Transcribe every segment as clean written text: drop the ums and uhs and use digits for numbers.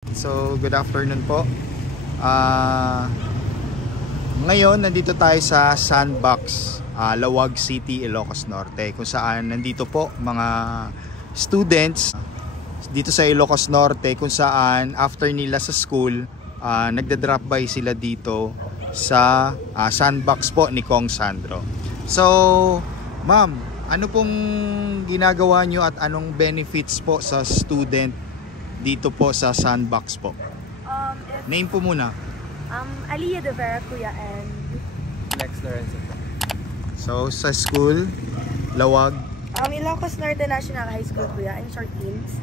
So, good afternoon po. Ngayon, nandito tayo sa Sandbox, Lawag City, Ilocos Norte, kung saan nandito po mga students dito sa Ilocos Norte, kung saan after nila sa school, nagda-drop by sila dito sa Sandbox po ni Kong Sandro. So, ma'am, ano pong ginagawa nyo at anong benefits po sa student dito po sa Sandbox po? Name po muna. Aliyah De Vera, kuya, and Lex Lorenzo. So, sa school, Lawag. Ilocos Norte National High School, kuya, in short teams.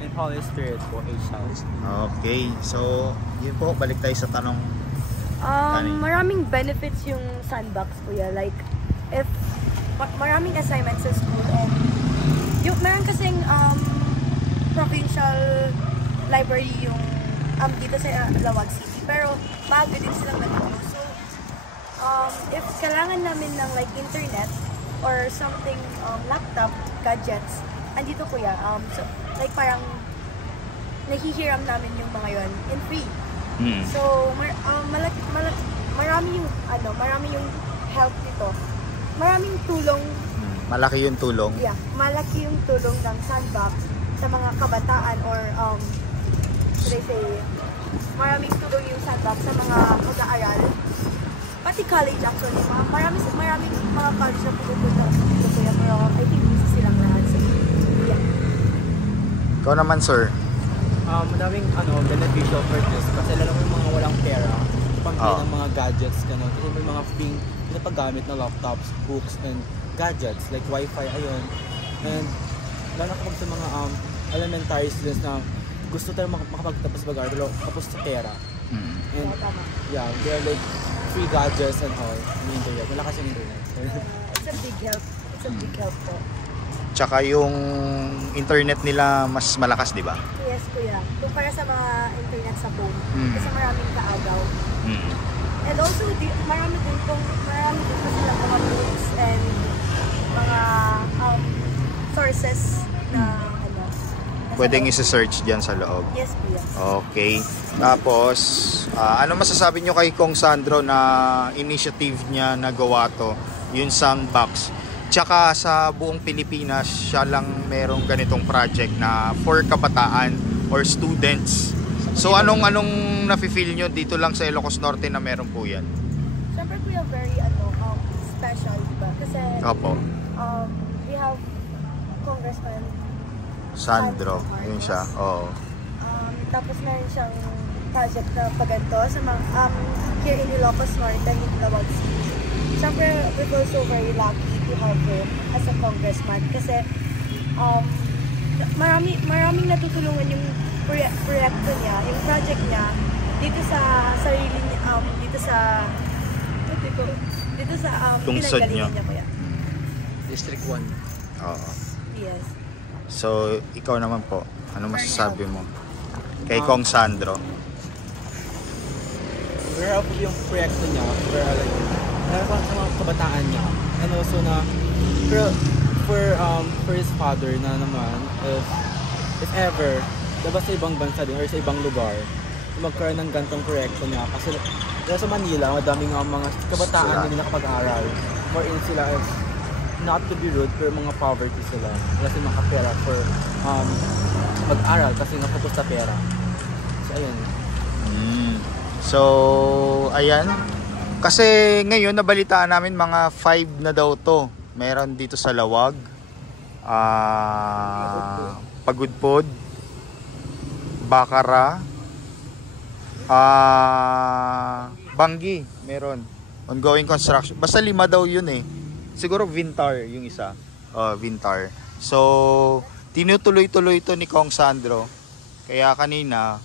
And Holy Spirit po, H-House. Okay, so yun po, balik tayo sa tanong. Maraming benefits yung Sandbox, kuya. Like, if maraming assignments sa school, and yung meron kasing provincial library yung dito sa Lawag City, pero maaga din silang nagturo. So, if kailangan namin ng like internet or something, laptop, gadgets, andito kuya, so like parang nahihiram namin yung mga yon in free. So, marami yung help nito. Maraming tulong. Malaki yung tulong. Yeah, malaki yung tulong ng Sandbox sa mga kabataan, or should I say, maraming tulong yung Sandbox sa mga mag-aaral. Pati college actually, maraming mga college na pupunta dito kuya, pero I think busy silang lahat. So, yeah. Ikaw naman, sir. Madaming beneficial for this kasi lalo mo yung mga walang pera, pambili ng mga gadgets, gano'n. Kasi may mga being pinapagamit na laptops, books, and gadgets like wifi, ayun. And lalo kapag sa mga elementary students na gusto tayo makapagtapos mag-aaral tapos sa pera. And yeah, they're like free gadgets and all on the internet. Malakas yung internet. It's a big help. It's a big help po. Tsaka yung internet nila mas malakas, di ba? Yes, kuya. Kumpara sa mga internet sa phone. Kasi maraming kaagaw. And also, marami din po silang mga books and mga sources na Pwedeng isa-search dyan sa loob. Yes, kuya. Okay. Tapos, ano masasabi nyo kay Kong Sandro na initiative niya na gawa to, yung Sandbox? Tsaka sa buong Pilipinas, siya lang merong ganitong project na for kabataan or students. So, anong nafe-feel nyo dito lang sa Ilocos Norte na meron po yan? Siyempre, kuya, very special, diba? Kasi, we have Congressman Sandro, yun siya. Oo. Tapos meron siyang project na paganto sa mga here in Ilocos Norte, in Lawag City. Siyempre, we're also very lucky to have her as a congressman kasi maraming natutulungan yung proyekto niya, yung project niya dito sa sarili niya, dito sa tungsod niya. Kuya. District 1. Oo. Yes. So, ikaw naman po, ano masasabi mo kay Kong Sandro? Very helpful yung proyekto niya for sa mga kabataan niya. And also na for his father na naman, if ever labas sa ibang bansa din or sa ibang lugar, magkaroon ng gantong proyekto niya. Kasi sa Manila, madaming mga kabataan din nakapag-aral. More in sila as not to be rude, pero mga poverty sila. Kasi makapera for mag-aral kasi napokus sa pera. So, ayun. So, ayan. Kasi ngayon, nabalitaan namin mga 5 na daw to. Meron dito sa Lawag. Pagudpod. Bacara. Banggi. Meron. Ongoing construction. Basta 5 daw yun eh. Siguro Vintar yung isa. Vintar. So, tinutuloy-tuloy ito ni Kong Sandro. Kaya kanina,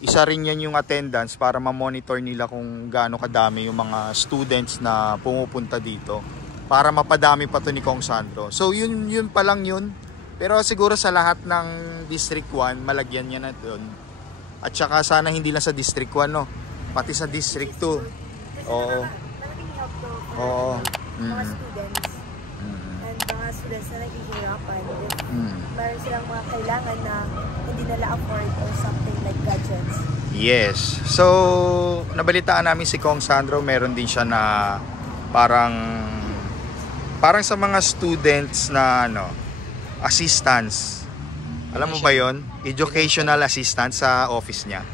isa rin yan yung attendance para ma-monitor nila kung gaano kadami yung mga students na pumupunta dito. Para mapadami pa to ni Kong Sandro. So, yun pa lang yun. Pero siguro sa lahat ng District 1, malagyan niya na doon. At saka sana hindi lang sa District 1, no? Pati sa District 2. Oo. Malaking help to Oo. mga students and mga students na naghihirapan if meron silang mga kailangan na hindi nila afford or something like gadgets. Yes. So, nabalitaan namin si Kong Sandro, meron din siya na parang sa mga students na assistance. Alam mo ba yon? Educational assistance sa office niya.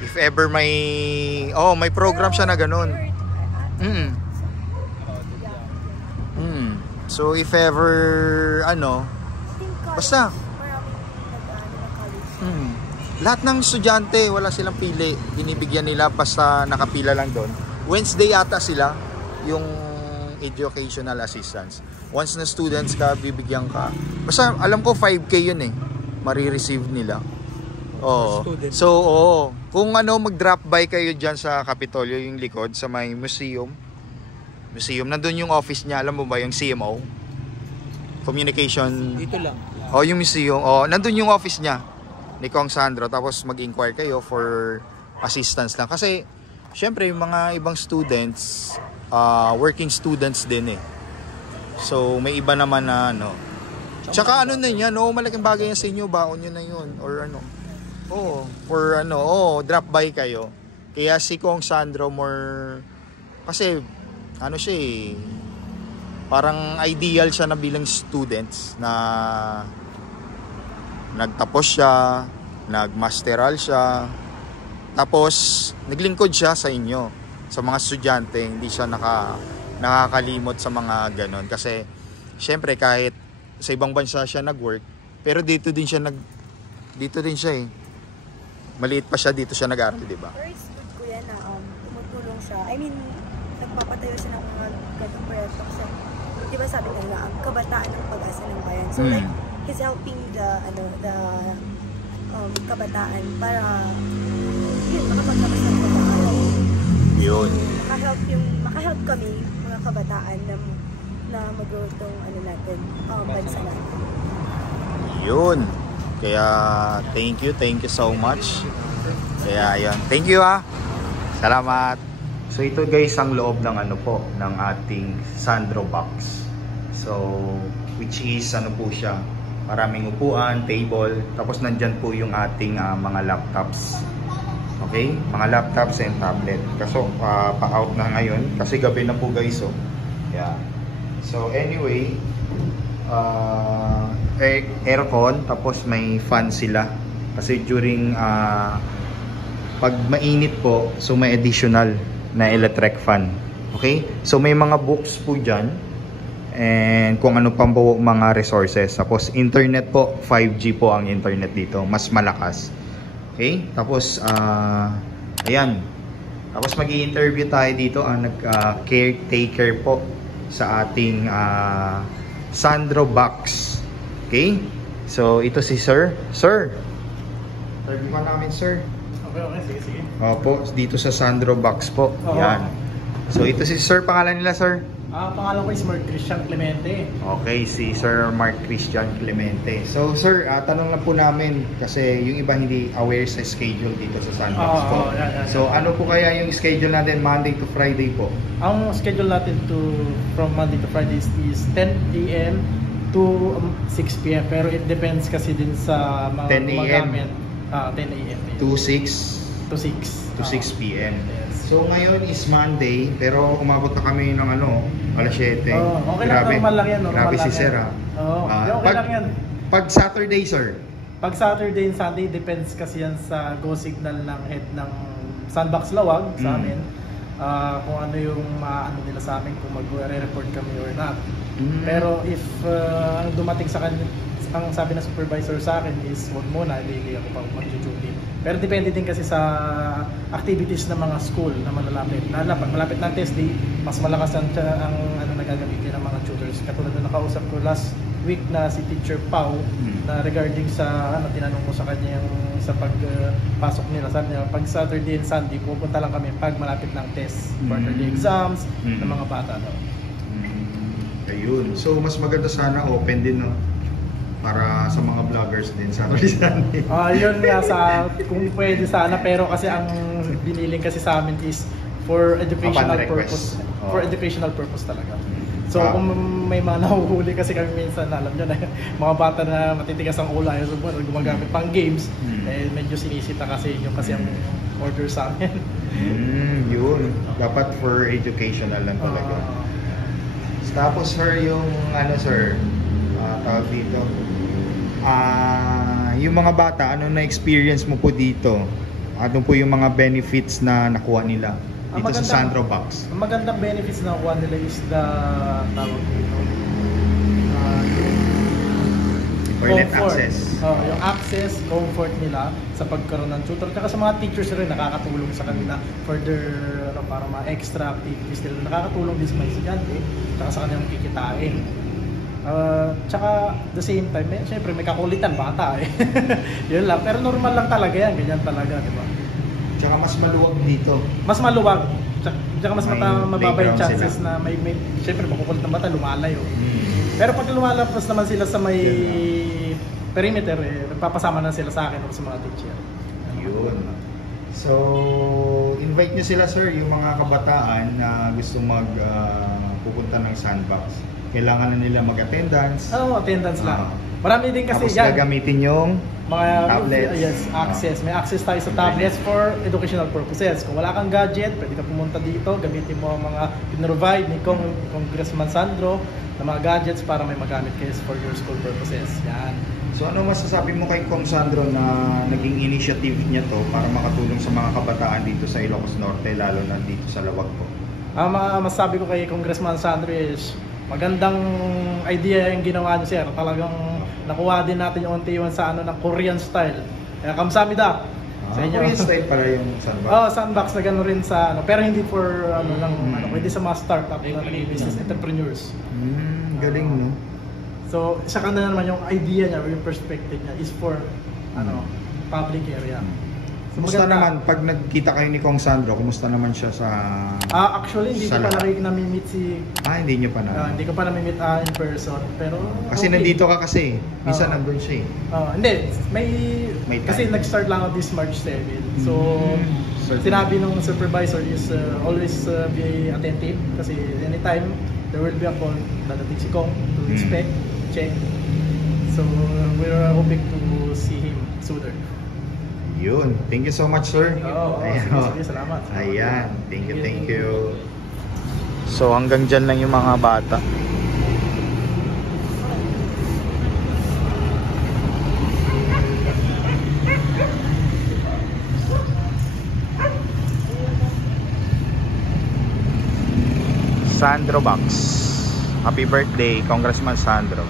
If ever may program siya na ganun. So if ever basta lahat ng estudyante, wala silang pili, binibigyan nila basta nakapila lang doon. Wednesday yata sila yung educational assistance. Once na students ka, bibigyan ka. Basta alam ko 5K yun marireceive nila. So kung mag-drop by kayo dyan sa Capitolio, yung likod sa may museum, nandun yung office niya. Alam mo ba yung CMO? Communication. Dito lang. Yung museum. Nandun yung office niya ni Kong Sandro. Tapos mag-inquire kayo for assistance lang. Kasi, syempre, yung mga ibang students, working students din So, may iba naman na Tsaka na yan, malaking bagay yan sa inyo, baon nyo na yun. Or drop by kayo. Kaya si Kong Sandro kasi, siya parang ideal siya na bilang students na nagtapos siya, nagmasteral siya, tapos naglingkod siya sa inyo, sa mga estudyante. Hindi siya nakakalimot sa mga ganon. Kasi syempre kahit sa ibang bansa siya nag-work, pero dito din siya maliit pa siya, dito siya nag-aaral, di ba? Pero it's good kuya na tumutulong siya. I mean, nagpapatayo siya ng mga ganitong proyekto kasi di ba sabi nila, ang kabataan ng pag-asa ng bayan. So like, he's helping the kabataan para makapagtapos ng pag-aaral. Yun. Makahelp kami, mga kabataan na mag-grow itong bansa natin. Yun. Kaya, thank you so much. Kaya, ayun. Thank you Salamat. So, ito guys, ang loob ng ng ating Sandro Box. So, which is, po siya, maraming upuan, table, tapos nandyan po yung ating mga laptops. Okay? Mga laptops and tablet. Kaso, pa-out na ngayon, kasi gabi na po guys, Yeah. So, anyway, aircon, tapos may fan sila. Kasi during, pag mainit po, so may additional na electric fan. Okay? So may mga books po dyan and kung ano pang po mga resources. Tapos internet po, 5G po ang internet dito, mas malakas. Okay? Tapos ayan. Tapos mag-i-interview tayo dito ang caretaker po sa ating Sandro Box. Okay? So ito si Sir. Sir, interview pa namin, Sir. Okay, sige. Opo, dito sa Sandro Box po. Yan. So ito si Sir, pangalan nila, Sir? Pangalan ko is Mark Christian Clemente. Okay, si Sir Mark Christian Clemente. So Sir, tanong lang po namin kasi yung iba hindi aware sa schedule dito sa Sandbox po. So ano po kaya yung schedule natin Monday to Friday po? Ang schedule natin from Monday to Friday is 10 a.m. to 6 p.m. Pero it depends kasi din sa mga 10 a.m. 10 a.m. to 6 p.m. Yes. So ngayon is Monday, pero umabot na kami ng alas 7. Okay grabe. lang, normal lang yan. Grabe si Sir Okay lang yan. Pag Saturday, Sir? Pag Saturday and Sunday, depends kasi yan sa go signal ng head ng Sandbox Lawag sa amin. Kung ano yung nila sa amin, kung mag-report kami or not. Pero if dumating sa kanya, ang sabi ng supervisor sa akin is wag muna, hindi ako pa mag-duty. Pero depende din kasi sa activities ng mga school na malalapit. Pag malapit ng test day, mas malakas ang nagagamitin ng mga tutors. Katulad na nakausap ko last week na si Teacher Pau na regarding sa tinanong ko sa kanya yung sa pagpasok nila. Sabi niya, pag Saturday and Sunday, pupunta lang kami pag malapit ng test, quarterly exams ng mga bata daw. Ayun. So mas maganda sana open din, no? Para sa mga vloggers din sa Sunday. Yun nga kung pwede sana, pero kasi ang biniling kasi sa amin is for educational purpose. For educational purpose talaga. So kung may mga nahuhuli kasi kami minsan, alam nyo na, mga bata na matitigas ang ulo, ayaw gumagamit pang games, medyo sinisita kasi yung kasi ang order sa amin. Yun. Dapat for educational lang talaga. Tapos sir, yung ano sir, tawag dito, yung mga bata, ano na experience mo po dito? Ano po yung mga benefits na nakuha nila dito sa Sandro Box? Ang magandang benefits na nakuha nila is the tawag dito, toilet comfort. access. Yung access, comfort nila sa pagkaroon ng tutor. Tsaka sa mga teachers rin, nakakatulong sa kanila for their, para mga extra activities nila. Nakakatulong din sa mga estudyante, tsaka sa kanilang kikitain. Tsaka the same time, syempre may kakulitan bata eh. Yun lang, pero normal lang talaga yan, ganyan talaga, di ba? Tsaka mas maluwag dito. Mas maluwag, tsaka mas mababa yung chances sila. na syempre makukulit ng bata, lumalayo. Pero pag lumalabas naman sila sa may perimeter, nagpapasama na sila sa akin o sa mga teacher. Yun. So, invite nyo sila sir, yung mga kabataan na gusto pupunta ng Sandbox. Kailangan na nila mag-attendance. Attendance lang. Marami din kasi tapos yan. gagamitin yung mga tablets. Yes, access. May access tayo sa tablets for educational purposes. Kung wala kang gadget, pwede ka pumunta dito, gamitin mo ang mga pinrovide ni Congressman Sandro na mga gadgets para may magamit kayo for your school purposes. Yan. So ano masasabi mo kay Kong Sandro na naging initiative niya to para makatulong sa mga kabataan dito sa Ilocos Norte, lalo na dito sa Lawag po? Masasabi ko kay Congressman Sandro is magandang idea yung ginawa niyo, sir. Talagang nakuha din natin yung unti-unti sa ng Korean style. Kaya kamsamida sa inyo. Korean style pala yung Sandbox. Sandbox na gano'n rin sa pero hindi for pwede sa mga startup na business entrepreneurs. Galing, no? So, isa ka na naman yung idea niya, yung perspective niya is for public area. So, Kumusta naman, pag nagkita kayo ni Kong Sandro, kumusta naman siya sa... actually, hindi ko pa nami-meet si... hindi nyo pa na? Hindi ko pa nami-meet in person, pero... Kasi okay. Nandito ka kasi, minsan nandun siya Hindi, may kasi time. nag-start lang ako this March 7. So, sinabi nung supervisor is always be attentive kasi anytime there will be a call, dadating si Kong to inspect, check. So, we're hoping to see him sooner. Yun. Thank you so much, sir. Sige, salamat. Ayan. Thank you. So, hanggang dyan lang yung mga bata. Sandro Box. Happy birthday, Congressman Sandro.